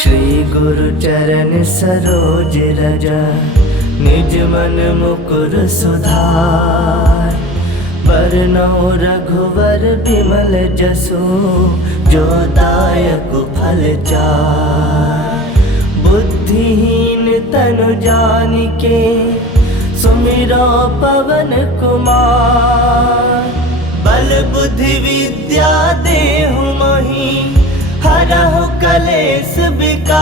श्री गुरु चरण सरोज रज, निज मन मुकुर सुधार। बरनउँ रघुवर बिमल जसु, जो दायक फल चार। बुद्धिहीन तनु जानिके, सुमिरो पवन कुमार। बल बुद्धि विद्या देहु मोहि, हरहु कलेश विकार।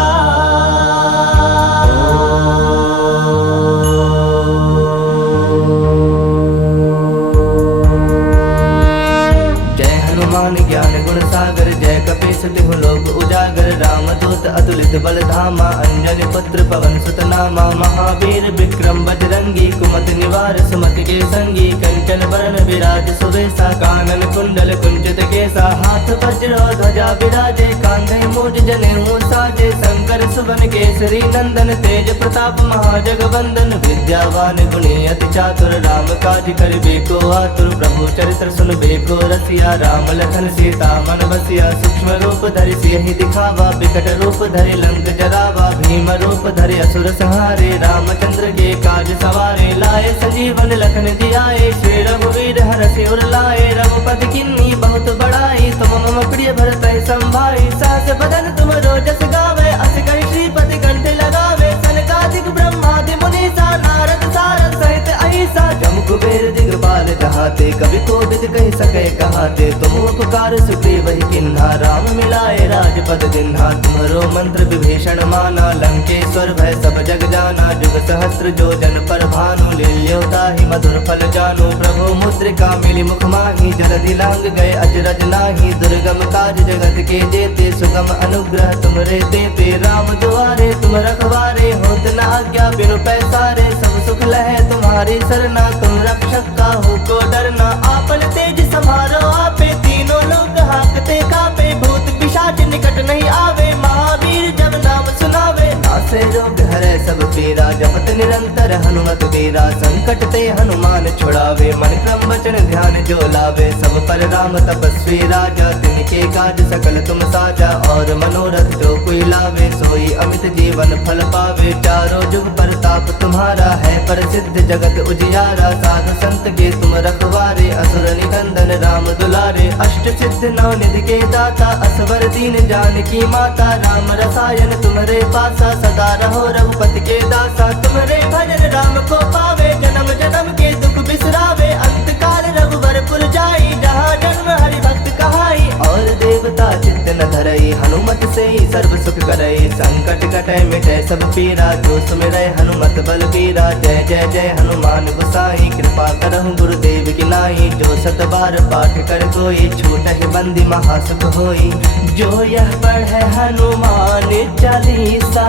जय हनुमान ज्ञान गुण सागर, जय कपीस तिहु लोक उजागर। रामदूत अतुलित बल धामा, अंजनी पुत्र पवन सुत नामा। महावीर विक्रम बजरंगी, कुमति निवार सुमति के संगी। कंचन बरन विराज सुबेसा, कानन कुंडल कुंचित केसा। हाथ वज्र ध्वजा विराजे, कांधे मूज जनेऊ साजे। शंकर सुवन केसरी नंदन, तेज प्रताप महाजगवंदन। विद्यावान गुणी अति चातुर, राम काज करिबे को आतुर। प्रभु चरित्र सुनबे को रसिया, राम लखन सीता मन बसिया। सूक्ष्म रूप धरि सियहि दिखावा, बिकट रूप धरि लंक जरावा। भीम रूप धरि असुर संहारे, रामचंद्र के काज सवारे। लाए संजीवन लखन जियाए, श्री रघुवीर हरषि उर लाए। रघुपति किन्नी बहुत बड़ाई, तुम मम प्रिय भरतहि संभाई। सहस बदन तुम रोजस गावे, अस कहि श्रीपति कंठ लगावे। सनकादिक ब्रह्मादि मुनीसा, नारद सारद सहित अहिसा। जम कुबेर दिगपाल जहाते, कवि कोविद कहि सकै कहाते। तुम उपकार सुग्रीव ही किन्हा, राम मिलाए राजपद दिन्हा। तुम्हरो मंत्र विभीषण माना, लंकेश्वर भय सब जग जाना। जुग सहस्त्र जो जन पर भानु, लील्यो ताहि मधुर फल जानु। प्रभु मुद्रिका मिली मुख माहि, जलधि लांग गए अजरज नाही। दुर्गम काज जगत के जेते, सुगम अनुग्रह तुमरे देते। राम दुआरे तुम रखवारे, होत न आज्ञा बिनु पैसारे। सब सुख लहै तुम्हारी सरना, तुम रक्षक काहू को डरना। आपन तेज समारो आपे, तीनों लोग हांकते कापे। भूत पिशाच निकट नहीं आवे, महावीर जब नाम सुनावे। नासे रोग हरै सब पीरा, जपत निरंतर हनुमत वीरा। संकट ते हनुमान छुड़ावे, मन क्रम वचन ध्यान जो लावे। सब पर राम तपस्वी राजा, तिनके काज सकल तुम साजा। और मनोरथ जो कोई लावे, सोई अमित जीवन फल पावे। चारों जुग परताप तुम्हारा है, प्रसिद्ध जगत उजियारा। साधु संत के तुम रखवारे, असुर निकंदन राम दुलारे। अष्ट सिद्ध नौ निधि के दाता, असवर दीन जानकी माता। राम रसायन तुम्हारे पासा, सदा रहो रघुपति के दासा। तुम्हारे भजन राम को पावे, जन्म जन्म के दुख बिसरावे। अंत काल रघुवर पुर जाई, जहाँ जन्म हरि भक्त कहाई। और देवता चित्त न धरई, हनुमत से ही सर्व सुख करई। संकट कटै मिटै सब पीरा, जो सुमिरै हनुमत बल बीरा। जय जय जय हनुमान गोसाई, कृपा करहु गुरुदेव की नाई। जो सत बार पाठ कर कोई, छूटहि बंदी महासुख होई। जो यह पढ़ै हनुमान चालीसा,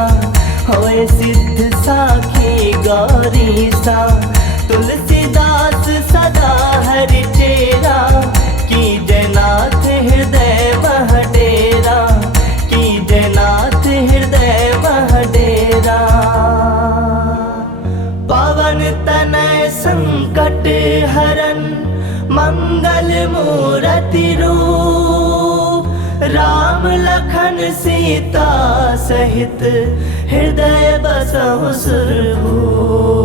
होए सिद्ध साखी गौरीसा। तुलसीदास सदा हरि चेरा, की जयनाथ हृदय मह डेरा। की जयनाथ हृदय मह डेरा। पवन तनय संकट हरन, मंगल मूरति रूप। राम लखन सीता सहित, हृदय बसहु सुरभूप।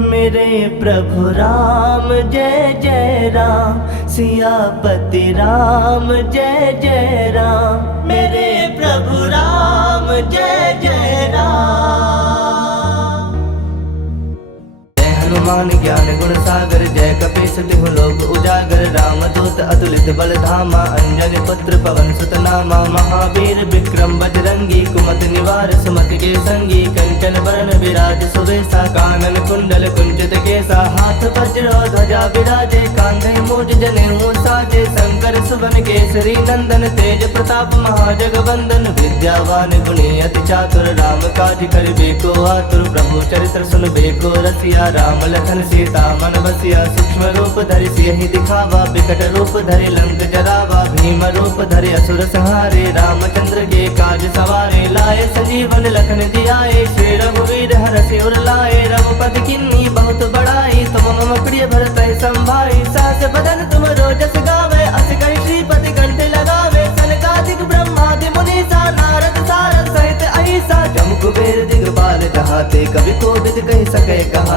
मेरे प्रभु राम जय जय राम, सियापति राम जय जय राम। मेरे प्रभु राम जय जय राम। हनुमान ज्ञान गुण सागर, जय कपीस तिहु लोक उजागर। रामदूत अतुलित बल धामा, अंजनी पुत्र पवन सुत नामा। महावीर विक्रम बजरंगी, कुमति निवार सुमति के संगी। कंचन बरन विराज सुबेसा, कानन कुंडल कुंचित केसा। हाथ वज्र ध्वजा विराजे, कांधे मूज जनेऊ साजे। शंकर सुवन केसरी नंदन, तेज प्रताप महाजगवंदन। विद्यावान गुणी अति चातुर, राम काज करिबे को आतुर। प्रभु चरित्र सुनबे को रसिया, राम लखन सीता मन बसिया। सूक्ष्म रूप धरि सियहि दिखावा, बिकट रूप धरि लंक जरावा। भीम रूप धरि असुर संहारे, रामचंद्र के काज सवारे। लाए संजीवन लखन जियाए, श्री रघुवीर हरषि उर लाए। रघुपति किन्नी बहुत बड़ाई, तुम मम प्रिय भरतहि संभाई। सहस बदन तुम रोजस गावे, अस कहि श्रीपति कंठ लगावे। सनकादिक ब्रह्मादि मुनीसा, नारद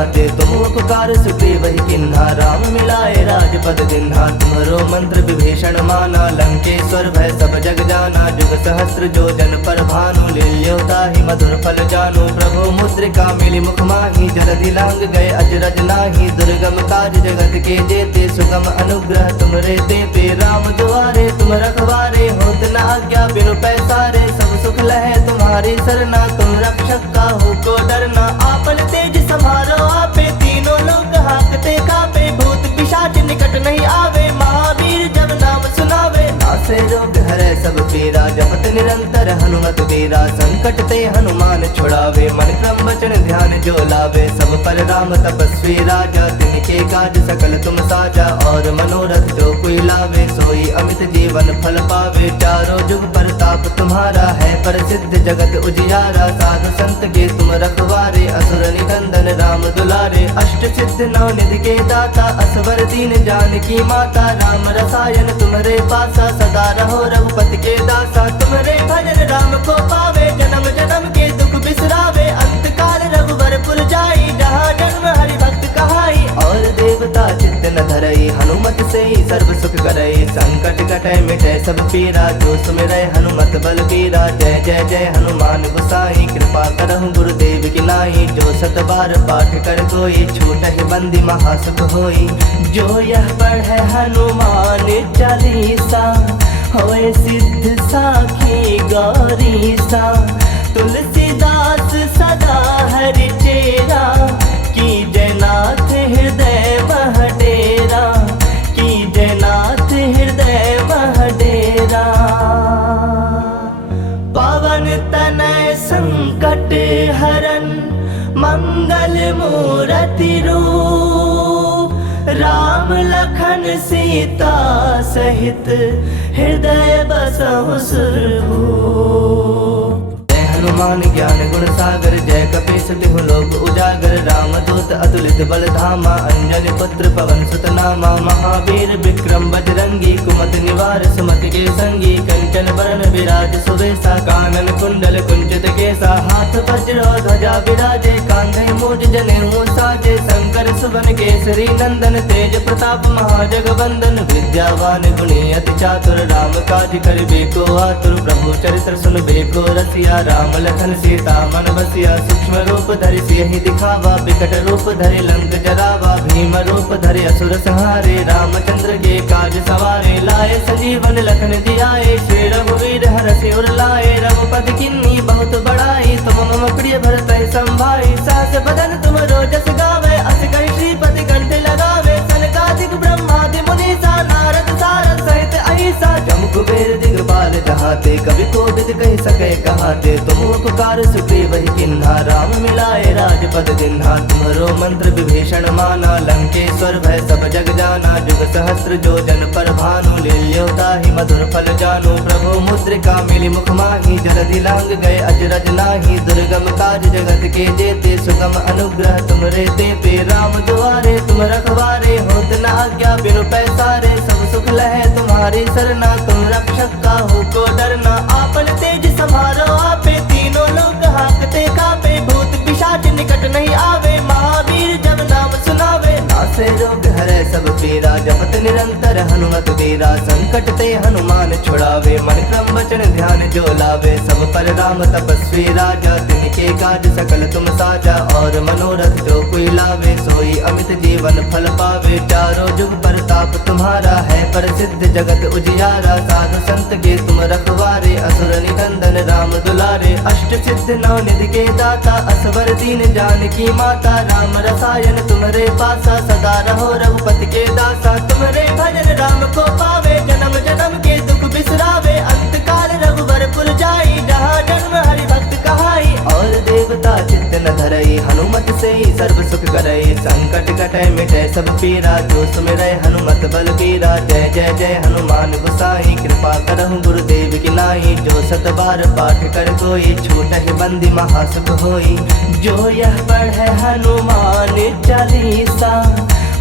कहाते तुम उपकार सुग्रीव ही किन्हा राम मिलाए राजपद दिन्हा तुम्हारो मंत्र विभीषण माना लंकेश्वर भय सब जग जाना जुग सहस्त्र जो जन पर भानु लील्योता ही मधुर फल जानु प्रभु मुद्रिका मिली मुख माही जलधि लांग गए अजरज नाही दुर्गम काज जगत के जेते सुगम अनुग्रह तुमरे तेते राम दुआरे तुम रखवारे होत न आज्ञा बिनु पैसारे सब सुख लहे तुम्हारी सरना तुम रक्षक का हो को डरना आपन तेज समारो आपे तीनों लोग हाकते कापे भूत पिशाच निकट नहीं आवे महावीर जब नाम सुनावे नासे रोग हरे सब पीरा जपत निरंतर हनुमत वीरा संकट ते हनुमान छुड़ावे मन क्रम वचन ध्यान जो लावे सब पर राम तपस्वी राजा तिनके काज सकल तुम साजा और मनोरथ जो कोई लावे सोई अमित जीवन फल पावे चारों जुग प्रताप तुम्हारा है प्रसिद्ध जगत उजियारा साधु संत के तुम रखवारे असुर निकंदन राम दुलारे अष्ट सिद्ध नौ निधि के दाता असवर दीन जानकी माता राम रसायन तुम्हारे पासा सदा रहो रघुपति के दासा तुम्हारे भजन राम को पावे जन्म जन्म के दुख बिसरावे अंत काल रघुवर पुर जाई जहाँ जन्म हरि भक्त कहाई और देवता चित्त न धरई हनुमत से ही सर्व सुख करई संकट कटे मिटे सब पीरा जो सुमिरै हनुमत बल पीरा जय जय जय हनुमान गोसाई कृपा करहु गुरुदेव की नाई जो सत बार पाठ कर कोई छूटहि बंदी महासुख होई जो यह पढ़े हनुमान चालीसा होए सिद्ध साखी गौरीसा तुलसीदास सदा हरि चेरा की जयनाथ हृदय मह डेरा की जयनाथ हृदय मह डेरा पवन तनय संकट हरन मंगल मूरति रूप राम लखन सीता सहित हृदय बसहु सुरभूप हनुमान ज्ञान गुण सागर जय कपीस तिहु लोक उजागर राम दूत अतुलित बल धामा अंजनी पुत्र पवन सुत नामा महावीर विक्रम बजरंगी कुमति निवार सुमति के संगी कंचन बरन विराज सुवेसा कानन कुंडल कुंचित केसा हाथ वज्र ध्वजा विराजे कांधे मूज जनेऊ साजे शंकर सुवन केसरी नंदन तेज प्रताप महाजगवंदन विद्यावान गुणी अति चातुर राम काज करिबे को आतुर प्रभु चरित्र सुनबे को रसिया राम लखन सीता मन बसिया सूक्ष्म रूप धरि सियहि दिखावा विकट रूप धरि लंक जरावा भीम रूप धरि असुर संहारे रामचंद्र के काज सवारे लाए संजीवन लखन जियाए श्री रघुवीर हरषि उर लाए रघुपति किन्नी बहुत बड़ाई तुम मम प्रिय भरत संभाई सहस बदन तुम रोजस गावे अस कहि श्रीपति कंठ लगावे सनकादिक ब्रह्मादि मुनीसा नारद सारद सहित अहिसा जम कुबेर दिगपाल जहाते कवि कोविद कहि सके कहाते तुम उपकार सुग्रीव ही किन्हा राम मिलाए राजपद दिन्हा तुम्हारो मंत्र विभीषण माना लंकेश्वर भय सब जग जाना जुग सहस्त्र जो जन पर भानु लील्योता ही मधुर फल जानु प्रभु मुद्रिका मिली मुख माही जलधि लांग गए अजरज नाही दुर्गम काज जगत के जेते सुगम अनुग्रह तुमरे तेते राम दुआरे तुम रखवारे होत न आज्ञा बिनु पैसारे सब सुख लहे तुम्हारी सरना तुम रक्षक का हो को डरना आपन तेज समारो आपे तीनों लोग हाकते कापे भूत पिशाच निकट नहीं आवे महावीर जब नाम सुनावे नासे रोग हरे सब पीरा जपत निरंतर हनुमत वीरा संकट ते हनुमान छुड़ावे मन क्रम वचन ध्यान जो लावे सब पर राम तपस्वी राजा तिनके काज सकल तुम साजा और मनोरथ जो कोई लावे सोई अमित जीवन फल पावे चारों जुग प्रताप तुम्हारा है प्रसिद्ध जगत उजियारा साधु संत के तुम रखवारे असुर निकंदन राम दुलारे अष्ट सिद्ध नौ निधि के दाता असवर दीन जानकी माता राम रसायन तुम्हारे पासा सदा रहो रघुपति के दासा तुम्हारे भजन राम को पावे जन्म जन्म के दुख बिसरावे अंत काल रघुवर पुर जाई जहाँ जन्म हरि भक्त कहाई और देवता चित्त न धरई हनुमत से ही सर्व सुख करई संकट कटे मिटे सब पीरा जो सुमिरै हनुमत बल पीरा जय जय जय हनुमान गोसाई कृपा करहु गुरुदेव की नाई जो सत बार पाठ कर कोई छूटहि बंदी महासुख होई जो यह पढ़े हनुमान चालीसा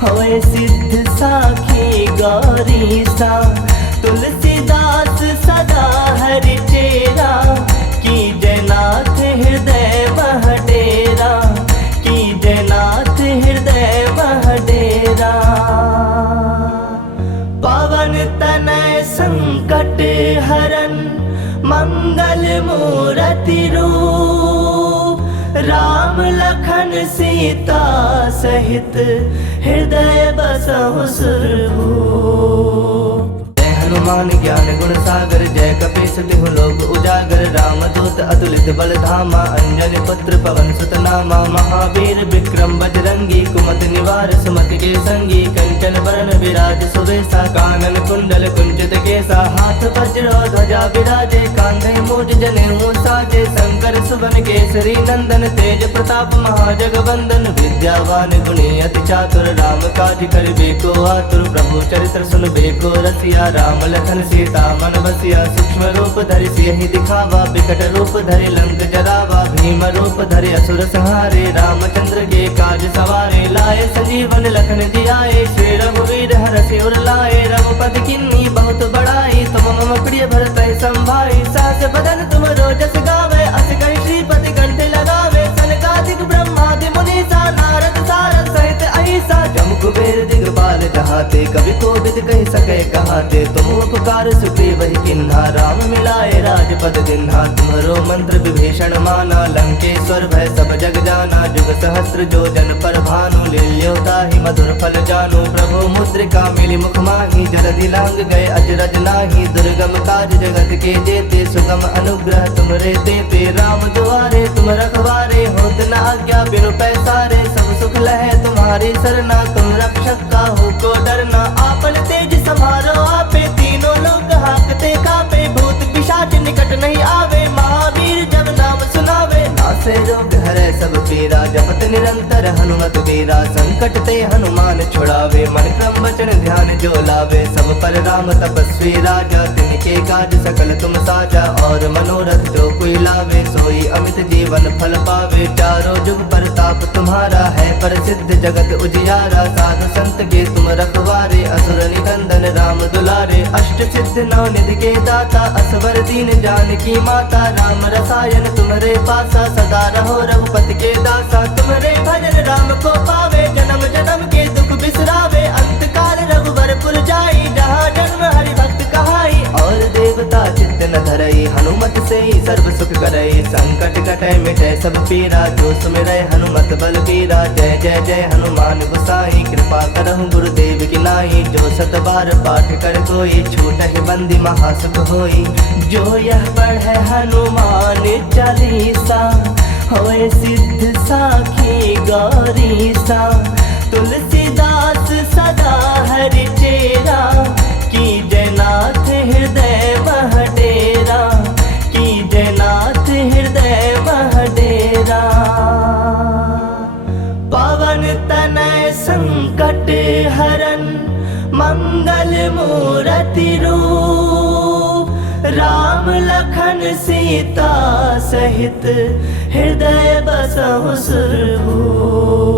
होए सिद्ध साखी गौरीसा तुलसीदास सदा हरि चेरा की जयनाथ हृदय मह डेरा की जयनाथ तनय संकट हरन मंगल मूर्ति रूप, राम लखन सीता सहित हृदय बसहु सुरभूप। हनुमान ज्ञान गुण सागर जय कपीस तिहु लोक उजागर, रामदूत अतुलित बल धामा, अंजनी पुत्र पवन सुत नामा। महावीर विक्रम बजरंगी, कुमति निवार सुमति के संगी, कंचन बरन विराज सुबेसा, कानन कुंडल कुंचित केसा। हाथ वज्र ध्वजा विराजे, कांधे मूज जनेऊ साजे, शंकर सुवन केसरी नंदन, तेज प्रताप महाजगवंदन। विद्यावान गुणी अति चातुर, राम काज करिबे को आतुर, प्रभु चरित्र सुनबे को रसिया। राम लखन सीता मन बसिया, सूक्ष्म रूप धरि सियहि दिखावा, विकट रूप धरि लंक जरावा। भीम रूप धरि असुर संहारे, रामचंद्र के काज सवारे। लाए संजीवन लखन जियाए, श्री रघुवीर हरषि उर लाए। रघुपति किन्नी बहुत बड़ाई, तुम मम प्रिय भरतहि संभाई। सहस बदन तुम रोजस गावे, अस कहि श्रीपति कंठ लगावे। सनकादिक ब्रह्मादि मुनीसा, नारद सारद सहित अहिसा। जम कुबेर दिगपाल जहाते, कवि कोविद कहि सकै कहाते। तुम उपकार सुग्रीव ही किन्हा, राम मिलाए राजपद दिन्हा। तुम्हरो मंत्र विभीषण माना, लंकेश्वर भय सब जग जाना। जुग सहस्त्र जो जन पर भानु, लील्यो ताहि मधुर फल जानू। प्रभु मुद्रिका मिली मुख माही, जलधि लांग गए अजरज नाही। दुर्गम काज जगत के जेते, सुगम अनुग्रह तुमरे तेते। राम दुआरे तुम रखवारे, होत न आज्ञा बिनु पैसारे। सब सुख लहे तुम्हारी सरना, तुम रक्षक काहू को डरना। आपन तेज समारो आपे, तीनों लोग हाकते कापे। भूत पिशाच निकट नहीं आवे, महावीर जब नाम सुनावे। नासे रोग हरै सब पीरा, जपत निरंतर हनुमत वीरा। संकट ते हनुमान छुड़ावे, मन क्रम वचन ध्यान जो लावे। सब पर राम तपस्वी राजा, तिनके काज सकल तुम साजा। और मनोरथ जो कोई लावे, सोई अमित जीवन फल पावे। चारों जुग परताप तुम्हारा है, प्रसिद्ध जगत उजियारा। साधु संत के तुम रखवारे, असुर निकंदन राम दुलारे। अष्ट सिद्ध नौ निधि के दाता, असवर दीन जानकी माता। राम रसायन तुम्हारे पासा, सदा रहो रघुपति के दासा। तुम्हारे भजन राम को पावे, जन्म जन्म के दुख बिसरावे। अंत काल रघुवर पुर जाई, जहाँ जन्म हरि भक्त कहाई। और देवता चित्त न धरई, हनुमत से ही सर्व सुख करई। संकट कटै मिटै सब पीरा, जो सुमिरै हनुमत बल बीरा। जय जय जय हनुमान गोसाई, कृपा करहु गुरुदेव की नाई। जो सत बार पाठ कर कोई, छूटहि बंदी महासुख होई। जो यह पढ़े हनुमान चालीसा, होए सिद्ध साखी गौरीसा। तुलसीदास सदा हरि चेरा, की जयनाथ हृदय मह डेरा। की जयनाथ हृदय मह डेरा। पवन तनय संकट हरन मंगल मूर्ति रूप, राम लखन सीता सहित हृदय बसहु सुरभूप।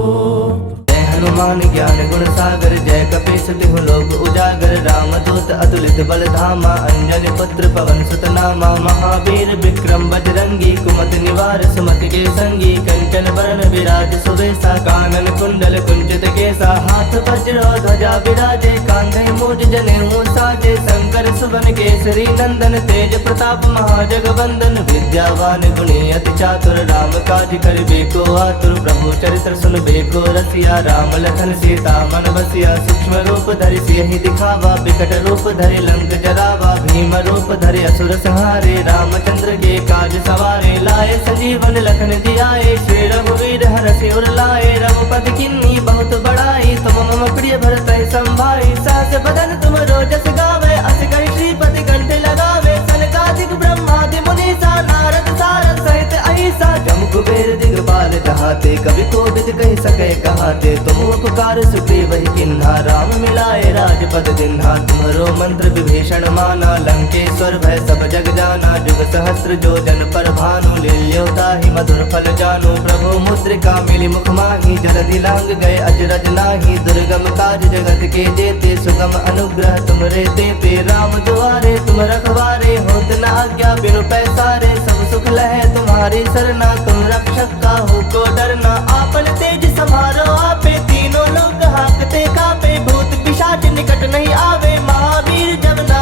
हनुमान ज्ञान गुण सागर जय कपीस तिहु लोक उजागर। रामदूत अतुलित बल धामा, अंजनी पुत्र पवन सुत नामा। महावीर विक्रम बजरंगी, कुमति निवार सुमति के संगी। कंचन बरन विराज सुबेसा, कानन कुंडल कुंचित केसा। हाथ वज्र ध्वजा विराजे, कांधे मूज जनेऊ साजे। शंकर सुवन केसरी नंदन, तेज प्रताप महाजगवंदन। विद्यावान गुणी अति चातुर, राम काज करिबे को आतुर। प्रभु चरित्र सुनबे को रसिया, राम लखन सीता मन बसिया। सूक्ष्म रूप धरि सियहि दिखावा, विकट रूप धरि लंक जरावा। भीम रूप धरि असुर संहारे, रामचंद्र के काज सवारे। लाए संजीवन लखन जियाए, श्री रघुवीर हरषि उर लाए। रघुपति किन्नी बहुत बड़ाई, तुम मम प्रिय भरतहि संभाई। सहस बदन तुम रोजस गावे, अस कहि श्रीपति कंठ लगावे। सनकादिक ब्रह्मादि मुनीसा, नारद सारद सहित अहिसा। जम कुबेर दिगपाल जहाते, कवि कोविद कहि सकै कहाते। तुम उपकार सुग्रीव ही किन्हा, राम मिलाए राजपद दिन्हा। तुम्हरो मंत्र विभीषण माना, लंकेश्वर भय सब जग जाना। जुग सहस्त्र जो जन पर भानु, लील्यो ताहि मधुर फल जानू। प्रभु मुद्रिका मिली मुख माही, जलधि लांग गए अजरज नाही। दुर्गम काज जगत के जेते, सुगम अनुग्रह तुमरे तेते। राम दुआरे तुम रखवारे, होत न आज्ञा बिनु पैसारे। सब सुख लहे तुम्हारी सरना, तुम रक्षक काहू को डरना। आपन तेज समारो आपे, तीनों लोग हाकते कापे। भूत पिशाच निकट नहीं आवे, महावीर जब नाम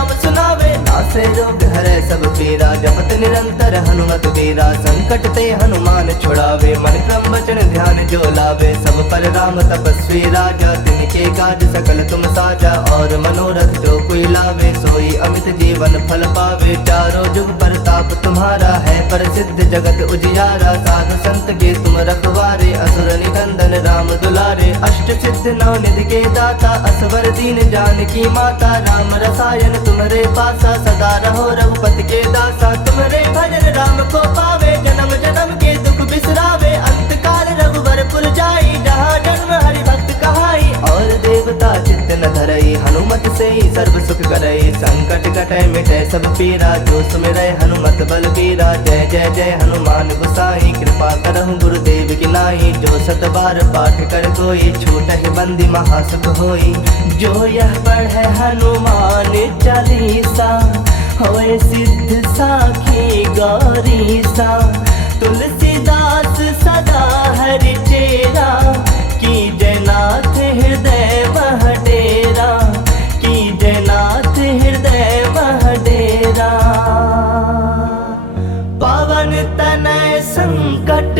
निरंतर हनुमत वीरा, संकट ते हनुमान छुड़ावे, मन क्रम वचन ध्यान जो लावे। सब पर राम तपस्वी राजा, तिनके काज सकल तुम साजा। और मनोरथ जो कोई लावे, सोई अमित जीवन फल पावे। चारों जुग परताप तुम्हारा है, प्रसिद्ध जगत उजियारा। साधु संत के तुम रखवारे, असुर निकंदन राम दुलारे। अष्ट सिद्ध नौ निधि के दाता, असवर दीन जानकी माता। राम रसायन तुम्हारे पासा, सदा रहो रघुपति के दासा। तुम्हारे भजन राम को पावे, जन्म जन्म के दुख बिसरावे। अंत काल रघुवर पुर जाई, जहाँ जन्म हरि भक्त कहाई। और देवता चित्त न धरई, हनुमत से ही सर्व सुख करई। संकट कटै मिटै सब पीरा, जो सुमिरै हनुमत बलबीरा। जय जय जय हनुमान गोसाई, कृपा करहु गुरुदेव की नाई। जो सत बार पाठ कर कोई, छूटहि बंदी महासुख होई। जो यह पढ़ै हनुमान चालीसा, होए सिद्ध साखी गौरीसा। तुलसीदास सदा हरि चेरा, की जयनाथ हृदय मह डेरा। की जयनाथ हृदय मह डेरा। पवन तनय संकट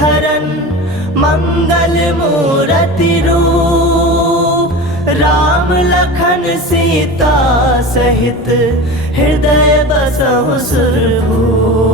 हरन, मंगल मूरति रूप। राम लखन सीता सहित, हृदय बसहु सुरभूप।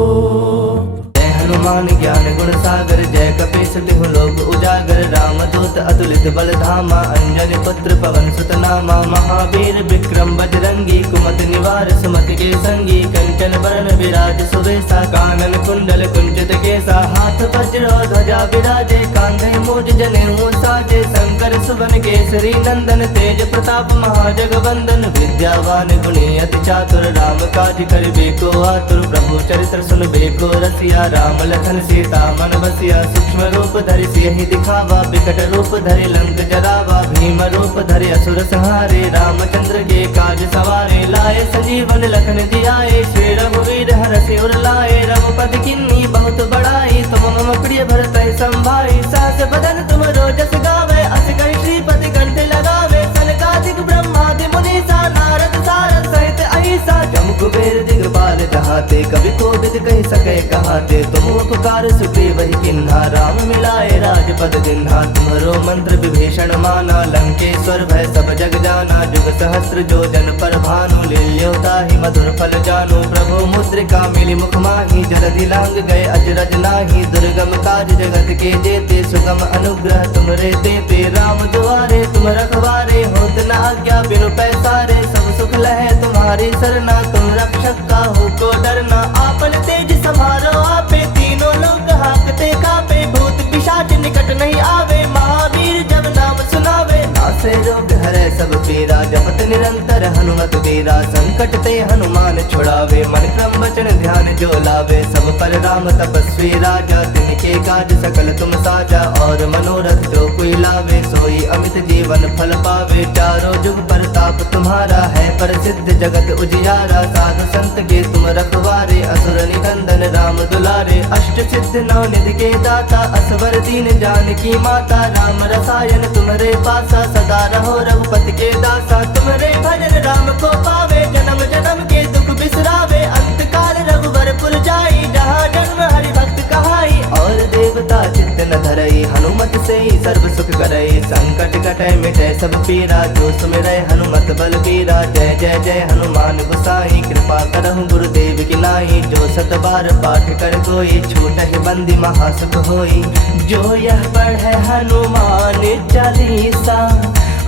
हनुमान ज्ञान गुण सागर, जय कपीस तिहु लोक उजागर। रामदूत अतुलित बल धामा, अंजनी पुत्र पवन सुत नामा। महावीर विक्रम बजरंगी, कुमति निवार सुमति के संगी। कंचन बरन विराज सुवेसा, कानन कुंडल कुंचित केसा। हाथ वज्र ध्वजा विराजे, कांधे मूज जनेऊ साजे। शंकर सुवन केसरी नंदन, तेज प्रताप महाजगवंदन। विद्यावान गुणी अति चातुर, राम काज करिबे को आतुर। प्रभु चरित्र सुनबे को रसिया, राम लखन सीता मन बसिया। सूक्ष्म रूप धरि सियहि दिखावा, विकट रूप धरि लंक जरावा। भीम रूप धरि असुर संहारे, रामचंद्र के काज सवारे। लाए संजीवन लखन जियाए, श्री रघुवीर हरषि उर लाए। रघुपति किन्नी बहुत बड़ाई, तुम मम प्रिय भरतहि संभाई। सहस बदन तुम रोजस गावे, अस कहि श्रीपति कंठ लगावे। सनकादिक ब्रह्मादि मुनीसा, नारद सारद सहित अहिसा। जम कुबेर दिगपाल जहाते, कवि कोविद कहि सकै कहाते। तुम उपकार सुग्रीव वही किन्हा, राम मिलाए राजपद दिन्हा। तुम्हारो मंत्र विभीषण माना, लंकेश्वर भय सब जग जाना। जुग सहस्त्र जो जन पर भानु, लील्यो ताहि मधुर फल जानु। प्रभु मुद्रिका मिली मुख माही, जलधि लांग गए अजरज नाही। दुर्गम काज जगत के जेते, सुगम अनुग्रह तुमरे देते। राम दुआरे तुम रखवारे, होत न आज्ञा बिनु पैसारे। सब सुख लहै तुम्हारी सरना, तुम रक्षक काहू को डरना। आपन तेज समारो आपे, तीनों लोग हाकते कापे। भूत पिशाच निकट नहीं आवे, महावीर जब नाम सुनावे। नासे रोग हरै सब पीरा, जपत निरंतर हनुमत वीरा। संकट ते हनुमान छुड़ावे, मन क्रम वचन ध्यान जो लावे। सब पर राम तपस्वी राजा, तिनके काज सकल तुम साजा। और मनोरथ जो कोई लावे, सोई अमित जीवन फल पावे। चारों जुग परताप तुम्हारा है, प्रसिद्ध जगत उजियारा। साधु संत के तुम रखवारे, असुर निकंदन राम दुलारे। अष्ट सिद्ध नौ निधि के दाता, असवर दीन जानकी माता। राम रसायन तुम्हारे पासा, सदा रहो रघुपति के दासा। तुम्हारे भजन राम को पावे, जन्म जन्म के दुख बिसरावे। अंत काल रघुवर पुर जाई, जहाँ जन्म हरि भक्त कहाई। और देवता चित्त न धरई, हनुमत से ही सर्व सुख करई। संकट कटै मिटै सब पीरा, जो सुमिरै हनुमत बलबीरा। जय जय जय हनुमान गोसाई, कृपा करहु गुरुदेव की नाई। जो सत बार पाठ कर कोई, छूटहि बंदी महासुख होई। जो यह पढ़ै हनुमान चालीसा,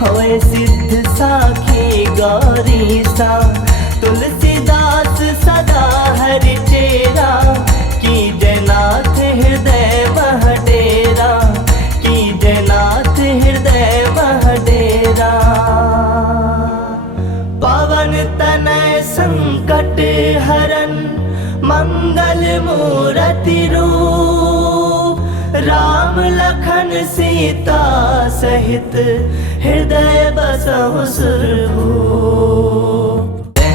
होए सिद्ध साखी गौरीसा। तुलसीदास सदा हरि चेरा, की जयनाथ हृदय मह डेरा। की जयनाथ हृदय मह डेरा। पवन तनय संकट हरन, मंगल मूरति रूप। राम लखन सीता सहित, हृदय बसहु सुरभूप।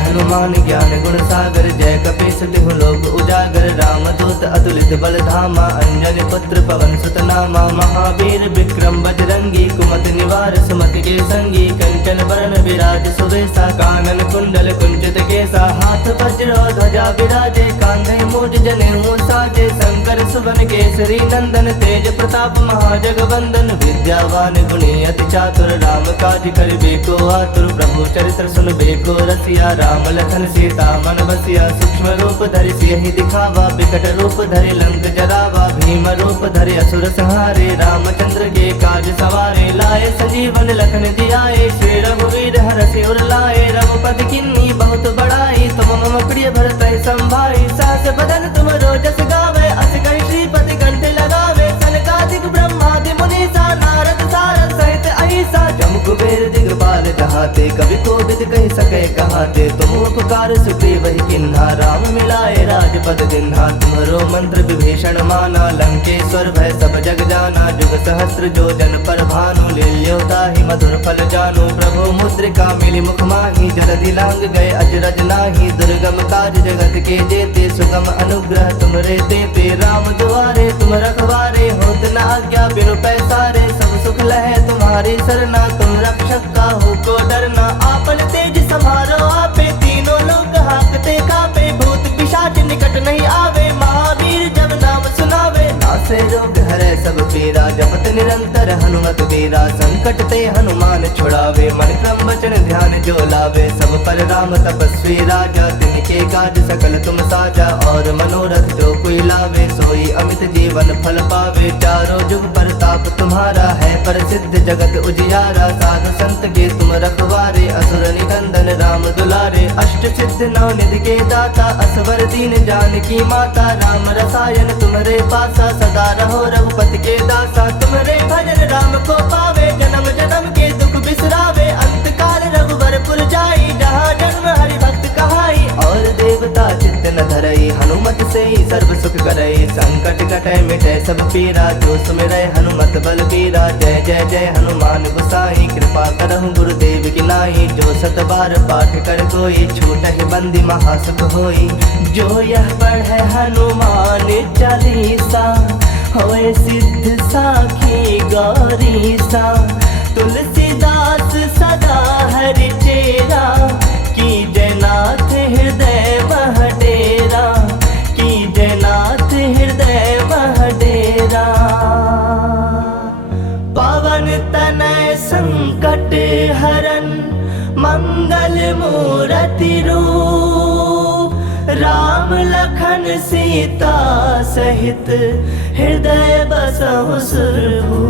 हनुमान ज्ञान गुण सागर, जय कपीस तिहु लोक उजागर। रामदूत अतुलित बल धामा, अंजनी पुत्र पवन सुत नामा। महावीर विक्रम बजरंगी, कुमति निवार सुमति के संगी। कंचन बरन विराज सुवेसा, कानन कुंडल कुंचित केसा। हाथ वज्र ध्वजा विराजे, कांधे मुझ जनेऊ साजे शंकर सुवन केसरी नंदन तेज प्रताप महाजगवंदन विद्यावान गुणी अति चातुर राम काज करबे को आतुर प्रभु चरित्र सुनबे को रसिया राम लखन सीता मन बसिया सूक्ष्म रूप धरि सियहि दिखावा बिकट रूप धरि लंक जरावा भीम रूप धरि असुर संहारे रामचंद्र के काज सवारे लाए संजीवन लखन जियाए श्री रघुवीर हरषि उर लाए रघुपति किन्नी बहुत बड़ाई तुम मम प्रिय भरत संभाई सहस बदन तुम रोजस गावे अस कहि श्रीपति कंठ लगावे सनकादिक ब्रह्मादि मुनीसा नारद सारद सहित अहिसा जम कुबेर दिगपाल जहाते कवि कोविद कहि सके कहाते तुम उपकार सुग्रीव ही किन्हा राम मिलाए राजपद दिन्हा तुम्हरो मंत्र विभीषण माना लंकेश्वर भय सब जग जाना जुग सहस्त्र जो जन पर भानु लील्योता ही मधुर फल जानु प्रभु मुद्रिका मिली मुख माही जलधि लांग गए अजरज नाही दुर्गम काज जगत के जेते सुगम अनुग्रह तुमरे देते राम दुआरे तुम रखवारे होत न आज्ञा बिनु पैसारे सब सुख लहे तुम्हारी सरना तुम रक्षक काहू को डरना आपन तेज समारो आपे तीनों लोग हाकते कापे भूत पिशाच निकट नहीं आवे महावीर जब नाम सुनावे नासे रोग हरे सब पीरा जपत निरंतर हनुमत बीरा संकट ते हनुमान छुड़ावे मन क्रम वचन ध्यान जो लावे सब पर राम तपस्वी राजा तिनके काज सकल तुम साजा और मनोरथ जो कोई लावे सोई अमित जीवन फल पावे चारों जुग प्रताप तुम्हारा है प्रसिद्ध जगत उजियारा साधु संत के तुम रखवारे असुर निकंदन राम दुलारे अष्ट सिद्ध नौ निधि के दाता असवर दीन जानकी माता राम रसायन तुम्हारे पासा सदा रहो रघुपति के दासा तुम्हारे भजन राम को पावे जन्म जन्म के दुख बिसरावे अंत काल रघुवर पुर जाई जहाँ जन्म हरि भक्त कहाई और देवता चित्त न धरई हनुमत से ही सर्व सुख करई संकट कटै मिटै सब पीरा जो सुमिरै हनुमत बल बीरा जय जय जय हनुमान गोसाई कृपा करहु गुरुदेव की नाई जो सत बार पाठ कर कोई छूटहि बंदी महासुख होई जो यह पढ़े हनुमान चालीसा होए सिद्ध साखी गौरीसा तुलसीदास सदा हरि चेरा की जयनाथ हृदय मह डेरा की जयनाथ हृदय मह डेरा पवन तनय संकट हरन मंगल मूरति रूप राम लखन सीता सहित हृदय बसहु सुरभूप।